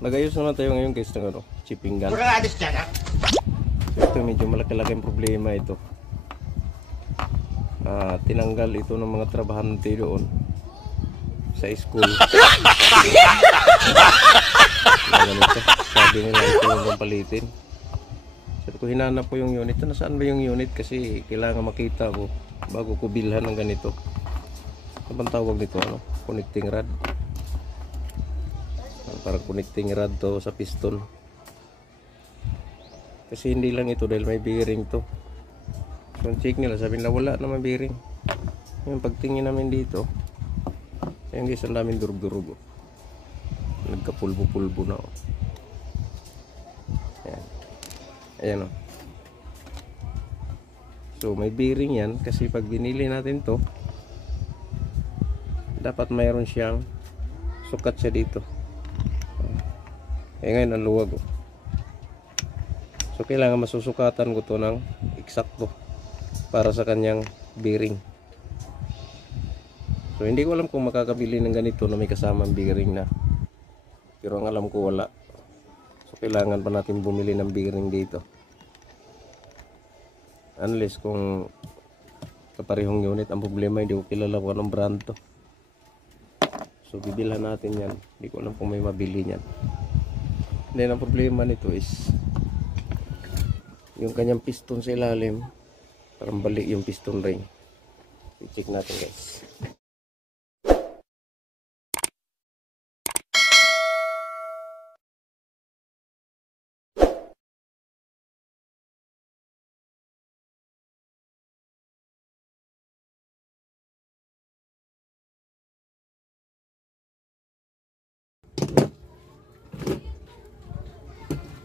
Nag-ayos naman tayo ngayon guys ng ano, chipping gun. Ito medyo malaki-laki ang problema ito. Tinanggal ito ng mga trabahante doon sa school. Ganito. Sabi nila ito yung palitin. Sabi ko hinanap ko yung unit. Nasaan ba yung unit? Kasi kailangan makita ko bago ko bilhan ng ganito. Ano bang tawag nito? Ano? Connecting rod. Parang connecting rod to sa piston. Kasi hindi lang ito dahil may bearing to. So check nila, sabi nila wala naman bearing. Yung pagtingin namin dito, ayun guys, ang daming durug-durug. Nagkapulbo-pulbo na. Ayan. Ayan o. So may bearing yan kasi pag binili natin to, dapat mayroon siyang sukat siya dito. Ngayon ang luwag. So kailangan masusukatan ko to ng eksakto para sa kanyang bearing. So hindi ko alam kung makakabili ng ganito na may kasamang bearing na. Pero ang alam ko wala. So kailangan pa natin bumili ng bearing dito. Unless kung kaparehong unit, ang problema hindi ko kilala kung anong brand to. So bibilhan natin yan. Hindi ko alam kung may mabili niyan. Then ang problema nito is yung kanyang piston sa ilalim, parang balik yung piston ring. I-check natin guys.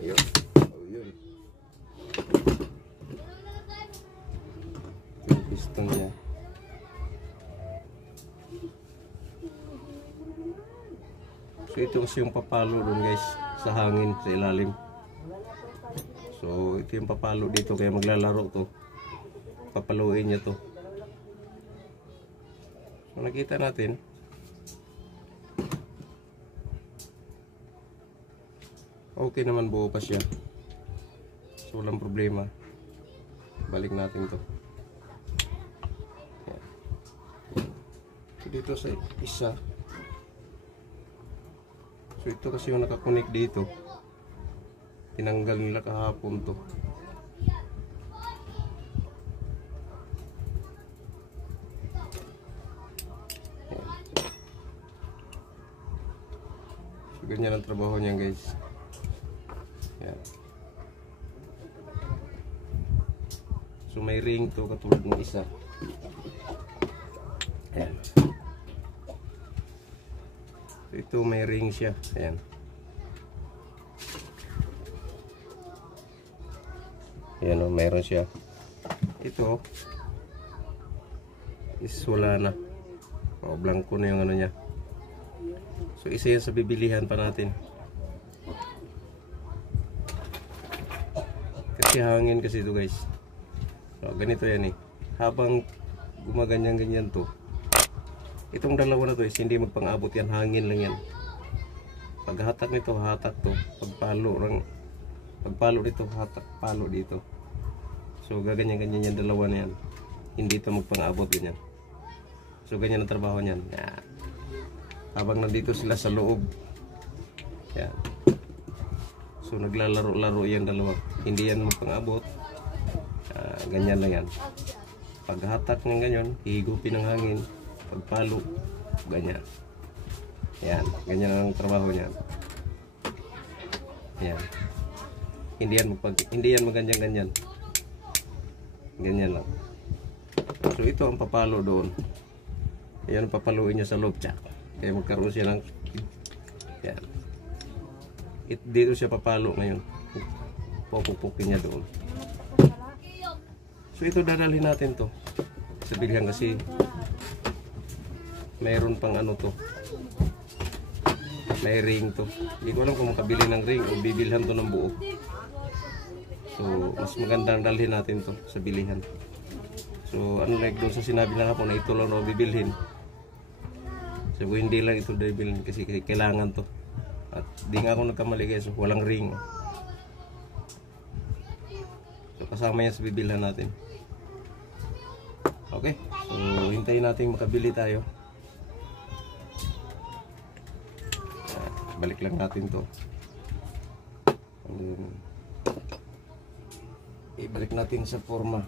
Yun. Oh, yun. Yung piston niya. So ito kasi yung papalo doon guys, sa hangin, sa ilalim. So ito yung papalo dito, kaya maglalaro to. Papaluin niya to. So nakita natin. Okay naman, buo pa siya. So walang problema. Balik natin to. Yan. So dito sa isa. So ito kasi yung nakakonek dito. Tinanggal nila kahapon to. Yan. So ganyan ang trabaho niya guys. Yan. So may ring to katulad ng isa. Ayan. So ito may ring siya. Ayan. Ayan o, mayroon siya. Ito is wala na. O, blanco na yung ano niya. So isa yan sa bibilihan pa natin. Kasi hangin kasi ito guys. So, ganito yan eh. Habang gumaganyan-ganyan to, itong dalawa na to is hindi magpang-abot yan. Hangin lang yan. Paghatak nito, hatak to. Pagpalo nito, hatak, palo dito. So gaganyan-ganyan yan, dalawa na yan. Hindi ito magpang-abot ganyan. So ganyan ang trabaho niyan. Yan. Habang nandito sila sa loob. Yan. So naglalaro-laro yan dalawa. Hindi yan magpang-abot. Ganyan lang yan. Paghatak ng ganyan, hihigupin ng hangin. Pagpalo, ganyan. Yan. Ganyan ang trabaho niyan. Yan. Hindi yan maganyan-ganyan. Ganyan lang. So ito ang papalo doon. Yan ang papaluin niya sa loob. Kaya magkaroon siya ng yan. Dito siya papalo ngayon. Pupupukin niya doon. So ito dadalhin natin to sa bilhan kasi mayroon pang ano to. May ring to. Hindi ko alam kung makabili ng ring o bibilhan to ng buo. So mas magandang dalhin natin to sa bilihan. So ano like doon sa sinabi na hapon na ito lang na bibilhin. So hindi lang ito bibilhin kasi kailangan to. At di nga ako nagkamali guys, walang ring. So kasama yan sa bibilhan natin. Okay, so hintayin natin makabili tayo. Balik lang natin to. Ibalik natin sa forma.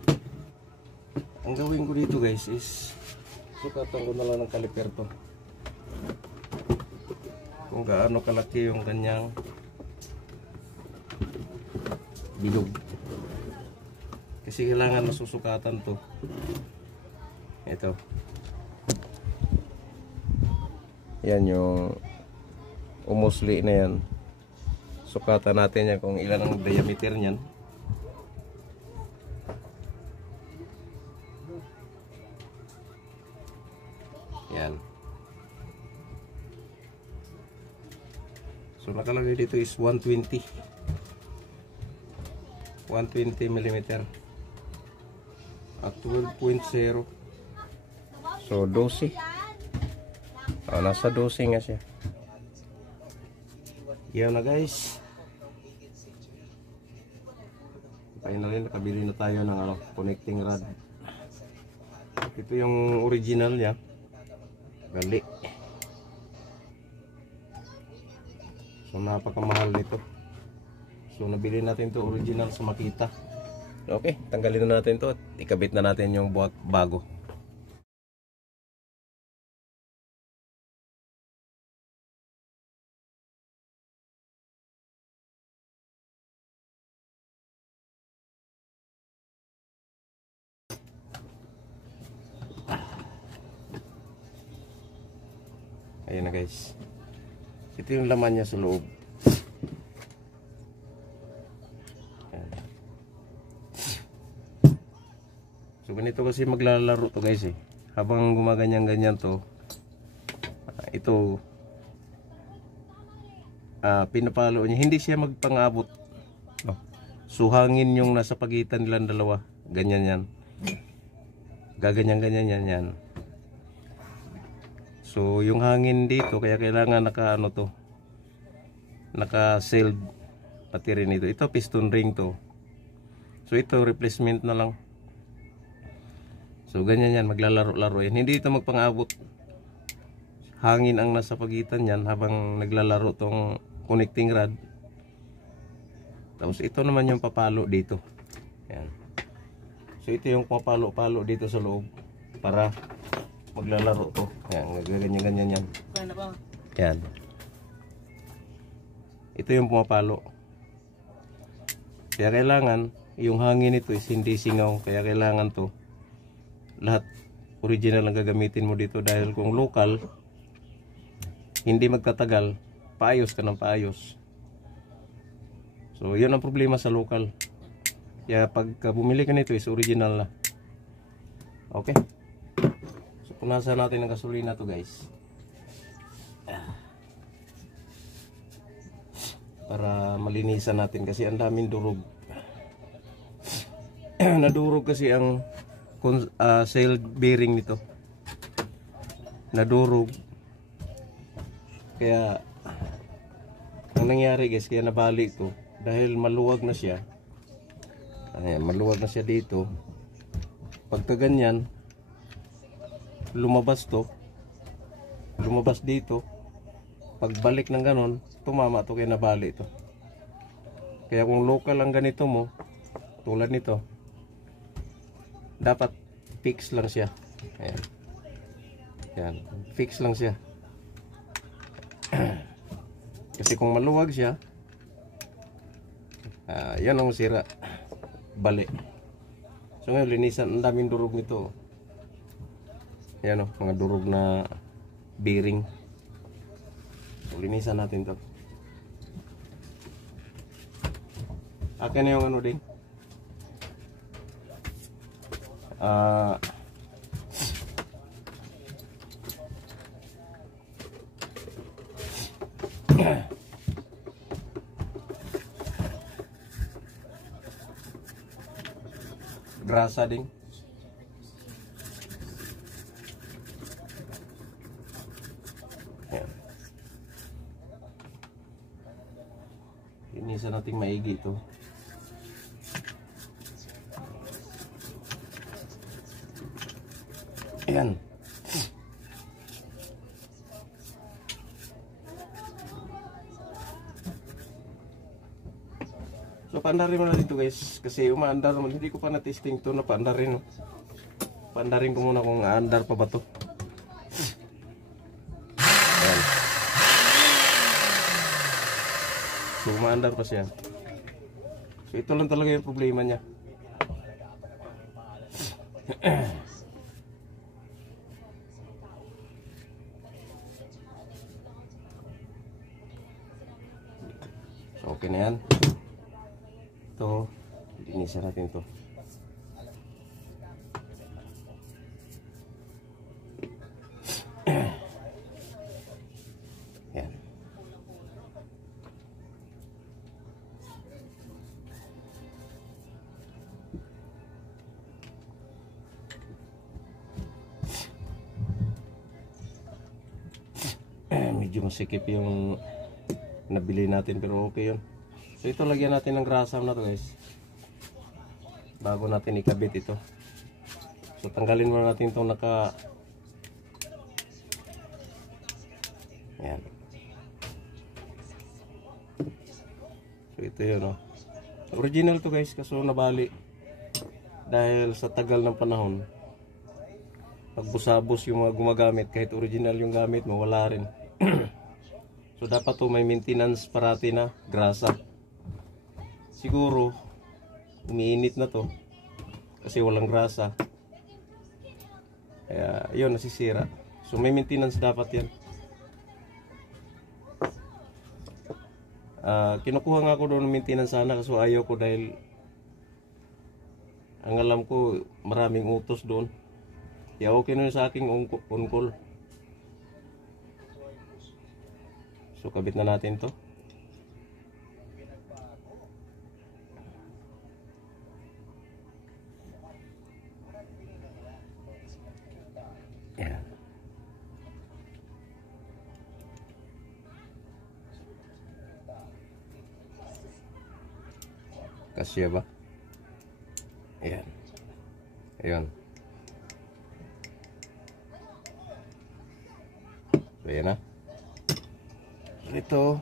Ang gawin ko dito guys is sukatan ko na lang ng caliper to. Kung gaano kalaki yung kanyang bilog. Kasi kailangan masusukatan to. Ito. Yan yung umusli na yan. Sukatan natin yan kung ilan ang diameter niyan. Yan. So nakalagay dito is 120 mm at 12.0. So 12. Nasa 12 nga siya. Yan na guys. Finally nakabili na tayo ng connecting rod. Ito yung original niya. Gali. So napakamahal nito. So nabili natin to original sa Makita. Okay, tanggalin na natin to at ikabit na natin yung buhat bago. Ayan na guys. Ito yung laman niya sa loob. Ayan. So ganito kasi maglalaro to guys eh. Habang gumaganyan-ganyan to, ito pinapalo niya. Hindi siya magpangabot. No. So hangin yung nasa pagitan nilang dalawa. Ganyan yan. Gaganyan-ganyan yan. So yung hangin dito kaya kailangan naka-sealed pati rin ito. Ito piston ring to. So ito replacement na lang. So ganyan yan, maglalaro-laro yan. Hindi ito magpang-abot. Hangin ang nasa pagitan yan habang naglalaro tong connecting rod. Tapos ito naman yung papalo dito. Yan. So ito yung papalo-palo dito sa loob para maglalaro to. Yan, ganyan-ganyan yan. Yan. Ito yung pumapalo. Kaya kailangan, yung hangin nito is hindi singaw. Kaya kailangan to, lahat original ang gagamitin mo dito. Dahil kung local, hindi magtatagal, paayos ka ng paayos. So, yun ang problema sa local. Kaya pagka bumili ka nito is original na. Okay. Punasan natin ng gasolina to guys. Para malinisan natin kasi ang daming durog. Nadurog kasi ang sail bearing nito. Nadurog. Kaya ang nangyari guys, kaya nabali ito dahil maluwag na siya. Ayan, maluwag na siya dito. Pagka ganyan, lumabas dito, pagbalik ng ganon, tumama to kaya nabali ito. Kaya kung local ang ganito mo, tulad nito, dapat fix lang siya. Ayan. Ayan, fix lang siya. Kasi kung maluwag siya, yan ang sira, bali. So ngayon linisan, ang daming durog nito. Ayan o, mga durog na bearing. So, linisan natin to. Akin na yung ano din. Grasa din. Linisan natin maigi ito. Ayan. So paandarin mo na dito guys, kasi umaandar naman, hindi ko pa na-testing to na paandarin. Paandarin ko muna kung aandar pa ba to. Ayan. So umaandar pa siya. So ito lang talaga yung problema niya. So okay na yan. Ito, linisan natin ito. Yan. Medyo masikip yung nabili natin pero okay yun. So ito lagyan natin ng grasam na to guys. Bago natin ikabit ito. So tanggalin muna natin itong naka. Yan. So ito yun oh. Original to guys kaso nabali. Dahil sa tagal ng panahon. Pagbusabos yung mga gumagamit kahit original yung gamit mawala rin. So dapat to may maintenance parati na grasa. Siguro umiinit na to kasi walang grasa. Kaya yun nasisira. So may maintenance dapat yan. Kinukuha nga ako doon ng maintenance sana kasi ayaw ko dahil ang alam ko maraming utos doon. Kaya okay na sa aking on-call. So kabit na natin to. Yan. Kasya ba? Ayan. Ayan. So yan na. Ito.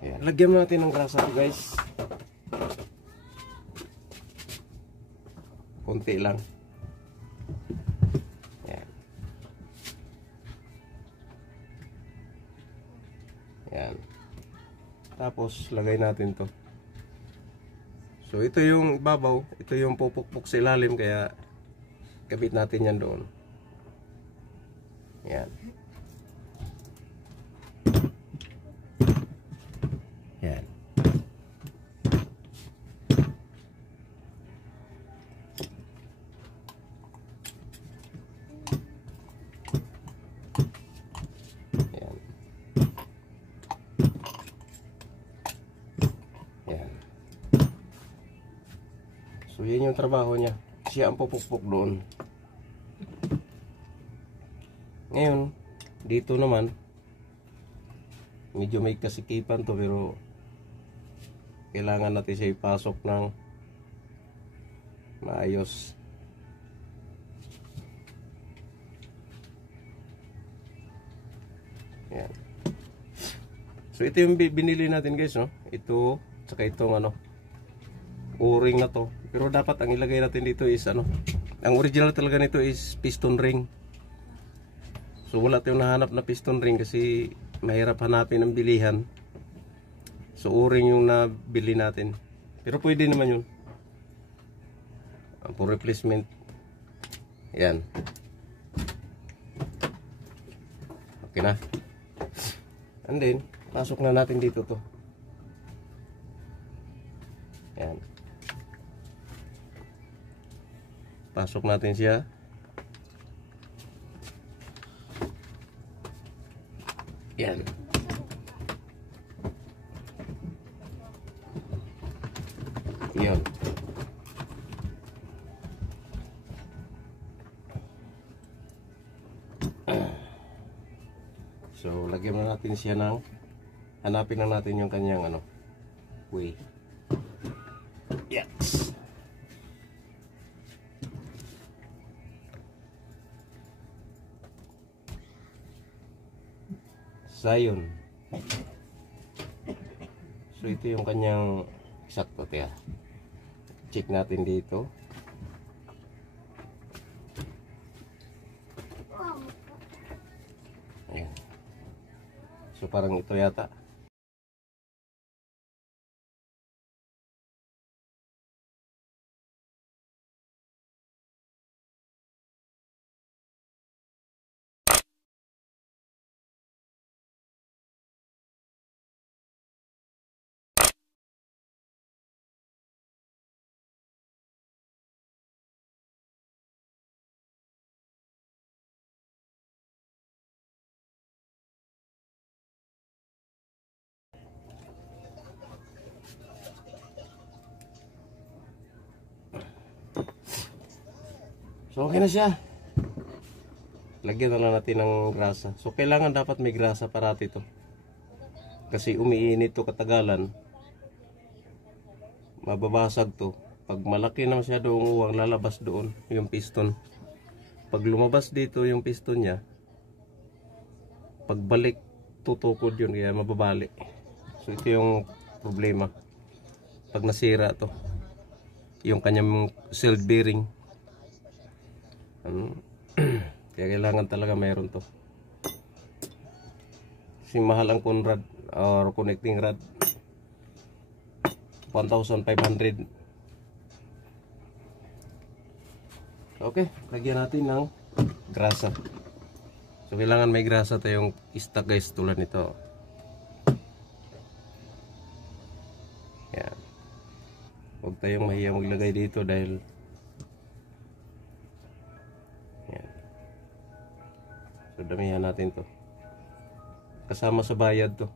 Ayan. Lagyan natin ng grasa to guys. Konti lang. Ayan. Ayan. Tapos lagay natin to. So ito yung babaw, ito yung pupukpok sa ilalim kaya kabit natin yan doon. Ayan. Ayan. Ayan. Ayan. So yun yung trabaho niya. Siya ang pupukpok doon. Ngayon, dito naman medyo may kasikipan to pero kailangan natin siya ipasok ng maayos. Ayan. So ito yung binili natin guys, no? Ito, tsaka itong ano, o-ring na to. Pero dapat ang ilagay natin dito is ano, ang original talaga nito is piston ring. So wala tayong nahanap na piston ring kasi mahirap hanapin ang bilihan. So o-ring yung nabili natin. Pero pwede naman yun. For replacement. Yan. Okay na. And then, pasok na natin dito to. Yan. Pasok natin siya. Yan. Yun. So, lagyan na natin siya ng, hanapin na natin yung kanyang ano, way. Yes. Zion. So, ito yung kanyang eksakto, tiya. Check natin dito. Ayan. So, parang ito yata. So, okay na siya. Lagyan na lang natin ng grasa. So, kailangan dapat may grasa parati ito. Kasi umiinit to katagalan. Mababasag to. Pag malaki na masyado ang uwang, lalabas doon yung piston. Pag lumabas dito yung piston niya, pagbalik, tutukod yun. Kaya mababali. So, ito yung problema. Pag nasira to, yung kanyang sealed bearing. Kaya kailangan talaga mayroon to. Kasi mahal ang conrad or connecting rod, 1,500. Okay, lagyan natin ng grasa. So kailangan may grasa tayong stock guys, tulad nito. Yan. Huwag tayong mahiyang maglagay dito dahil so damihan natin to. Kasama sa bayad to.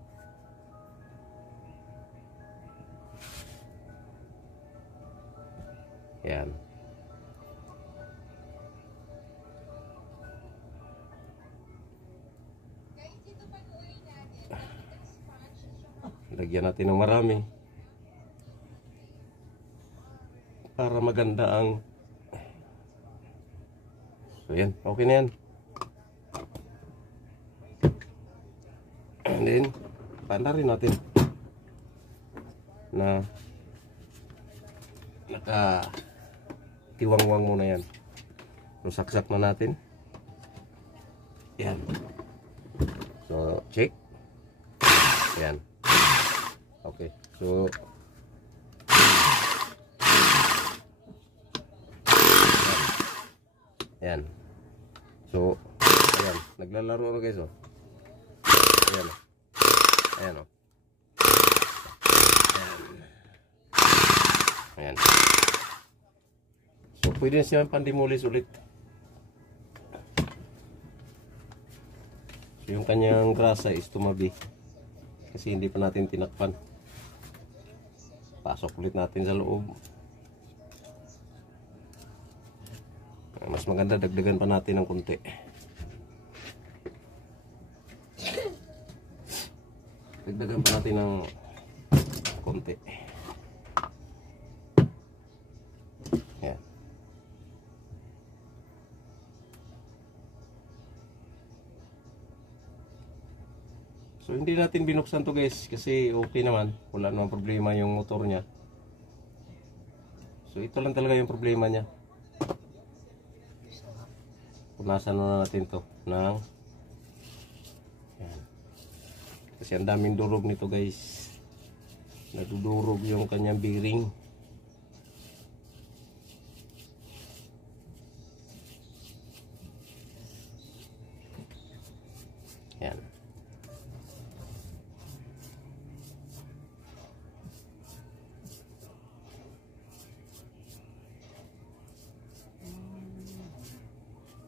Yan. Lagyan natin ng marami para maganda ang. So yan, okay na yan. And then, paandarin natin na tiwangwang muna yan. So, saksak na natin. Yan. So, check. Yan. Okay. So, yan. So, ayan. Naglalaro na guys, oh. Ayan, oh. Ayan, oh. Ayan. So, pwede na siya pandimulis ulit. So, yung kanyang grasa is tumabi. Kasi hindi pa natin tinakpan. Pasok ulit natin sa loob. Mas maganda dagdagan pa natin ng konti. Dagdagan pa natin ng konti. Yan. So hindi natin binuksan to guys kasi okay naman, wala namang problema yung motor niya. So ito lang talaga yung problema niya. Punasan na natin to ng yan. Kasi ang daming durog nito guys. Nadudurog yung kanyang bearing. Yan.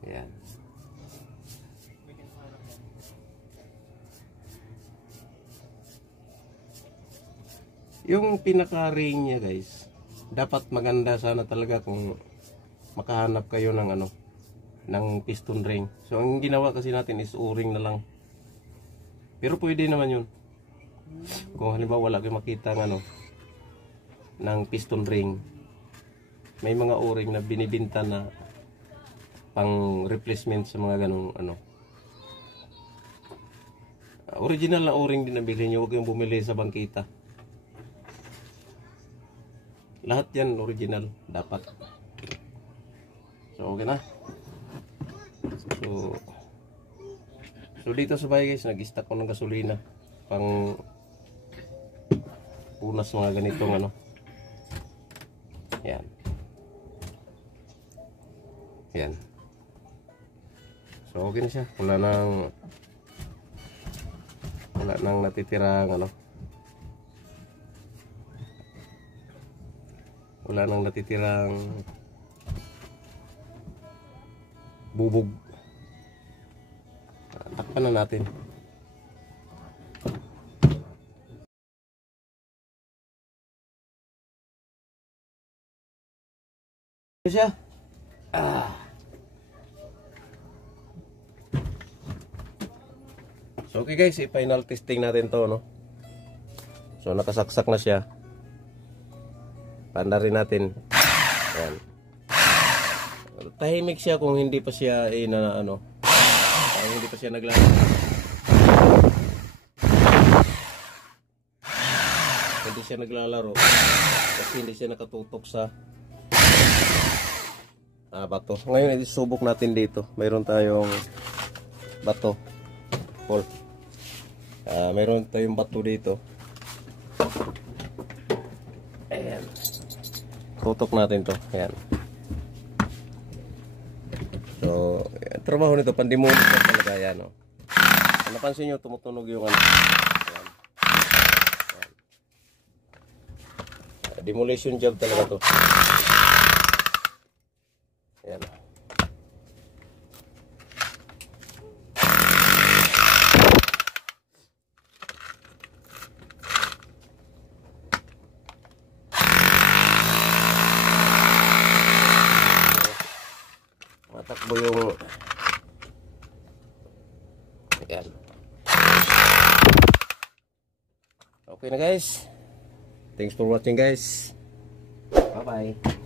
Yan. Yung pinaka-ring niya guys, dapat maganda sana talaga kung makahanap kayo ng ano, ng piston ring. So ang ginawa kasi natin is o-ring na lang. Pero pwede naman yun. Kung halimbawa wala kayo makita ng ano, ng piston ring, may mga o-ring na binibinta na pang replacement sa mga ganong ano. Original na o-ring din ang bilhin nyo, huwag kayong bumili sa bangkita. Lahat yan original dapat. So okay na. So dito sa bahay guys, nag-stock ko ng gasolina pang punas mga ganitong ano. Yan. Yan. So okay na siya. Wala nang natitirang ano. Wala nang natitirang bubog. Takpan na natin. Ito siya. So okay guys, i-final testing natin to, no? So nakasaksak na siya. Panda rin natin. Ayan. Tahimik siya kung hindi pa siya ano, hindi pa siya naglalaro. Hindi siya naglalaro kasi hindi siya nakatutok sa bato. Ngayon isubok natin dito. Mayroon tayong bato. Paul. Mayroon tayong bato dito. Ayan. Tutok natin to. Ayan. So, trabaho nito, pandemonic na talaga yan. No? Napansin nyo, tumutunog yung ano. Ayan. Ayan. Demolition job talaga to. Ayan. Matakbo yung ayan. Okay na guys. Thanks for watching guys. Bye bye.